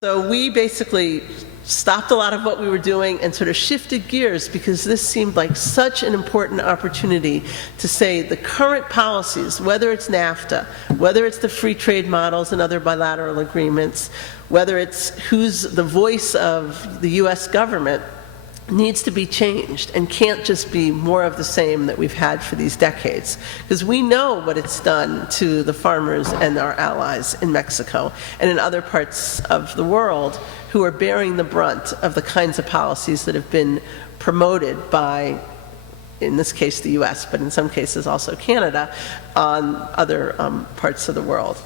So we basically stopped a lot of what we were doing and sort of shifted gears because this seemed like such an important opportunity to say the current policies, whether it's NAFTA, whether it's the free trade models and other bilateral agreements, whether it's who's the voice of the US government, needs to be changed and can't just be more of the same that we've had for these decades. Because we know what it's done to the farmers and our allies in Mexico and in other parts of the world who are bearing the brunt of the kinds of policies that have been promoted by, in this case, the US, but in some cases also Canada, on other parts of the world.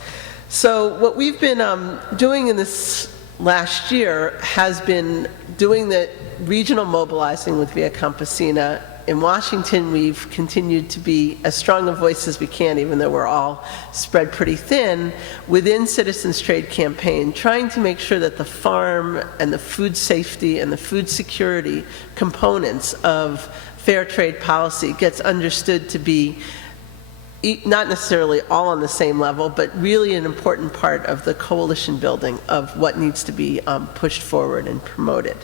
So what we've been doing in this last year has been doing the regional mobilizing with Via Campesina. In Washington, we've continued to be as strong a voice as we can, even though we're all spread pretty thin, within Citizens Trade Campaign, trying to make sure that the farm and the food safety and the food security components of fair trade policy gets understood to be not necessarily all on the same level, but really an important part of the coalition building of what needs to be pushed forward and promoted.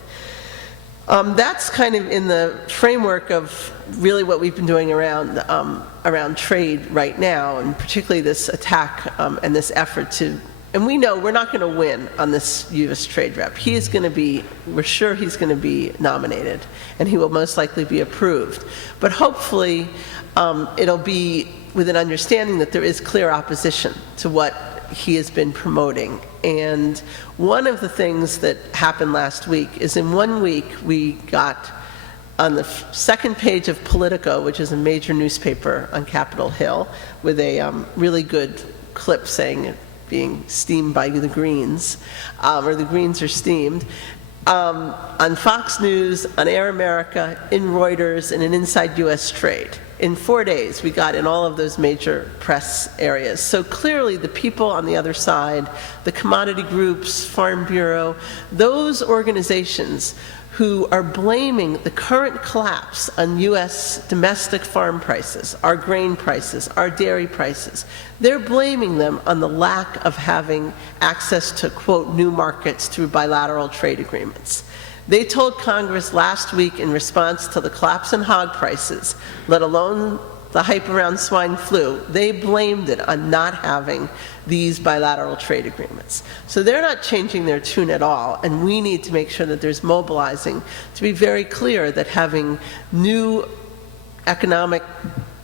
That's kind of in the framework of really what we've been doing around trade right now, and particularly this attack and this effort to, and we know we're not going to win on this U.S. trade rep. He is going to be, we're sure he's going to be nominated, and he will most likely be approved. But hopefully it'll be with an understanding that there is clear opposition to what he has been promoting. And one of the things that happened last week is in 1 week we got on the second page of Politico, which is a major newspaper on Capitol Hill, with a really good clip saying it being steamed by the Greens, or the Greens are steamed, on Fox News, on Air America, in Reuters, and in Inside U.S. Trade. In 4 days, we got in all of those major press areas. So clearly, the people on the other side, the commodity groups, Farm Bureau, those organizations who are blaming the current collapse on U.S. domestic farm prices, our grain prices, our dairy prices, they're blaming them on the lack of having access to, quote, new markets through bilateral trade agreements. They told Congress last week in response to the collapse in hog prices, let alone the hype around swine flu, they blamed it on not having these bilateral trade agreements. So they're not changing their tune at all, and we need to make sure that there's mobilizing to be very clear that having new economic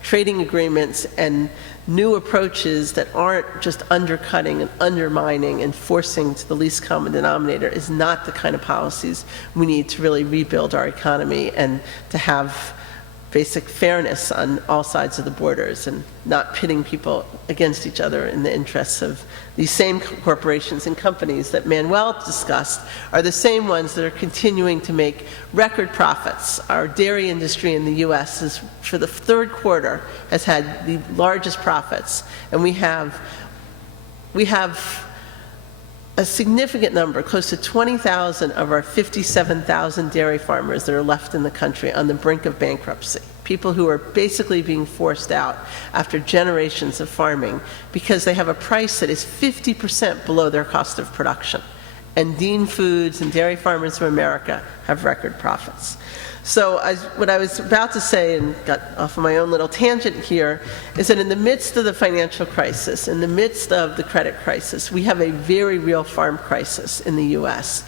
trading agreements and new approaches that aren't just undercutting and undermining and forcing to the least common denominator is not the kind of policies we need to really rebuild our economy and to have basic fairness on all sides of the borders and not pitting people against each other in the interests of these same corporations and companies that Manuel discussed are the same ones that are continuing to make record profits. Our dairy industry in the U.S. is, for the third quarter, has had the largest profits, and we have a significant number, close to 20,000 of our 57,000 dairy farmers that are left in the country on the brink of bankruptcy. People who are basically being forced out after generations of farming because they have a price that is 50% below their cost of production. And Dean Foods and Dairy Farmers of America have record profits. So what I was about to say, and got off of my own little tangent here, is that in the midst of the financial crisis, in the midst of the credit crisis, we have a very real farm crisis in the U.S.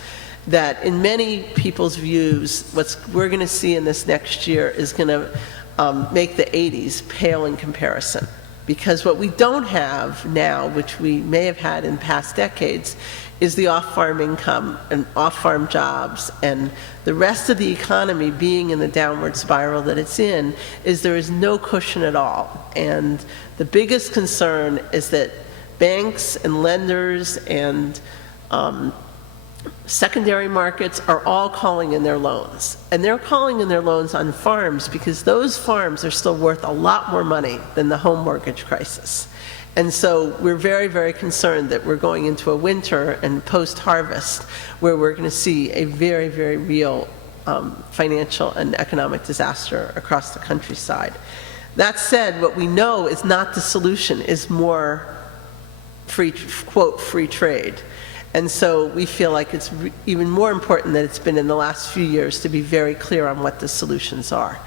that in many people's views, what we're going to see in this next year is going to make the 80s pale in comparison. Because what we don't have now, which we may have had in past decades, is the off-farm income and off-farm jobs, and the rest of the economy being in the downward spiral that it's in, is there is no cushion at all. And the biggest concern is that banks and lenders and secondary markets are all calling in their loans. And they're calling in their loans on farms because those farms are still worth a lot more money than the home mortgage crisis. And so we're very, very concerned that we're going into a winter and post-harvest where we're going to see a very, very real financial and economic disaster across the countryside. That said, what we know is not the solution, is more free, quote, free trade. And so we feel like it's even more important that it's been in the last few years to be very clear on what the solutions are.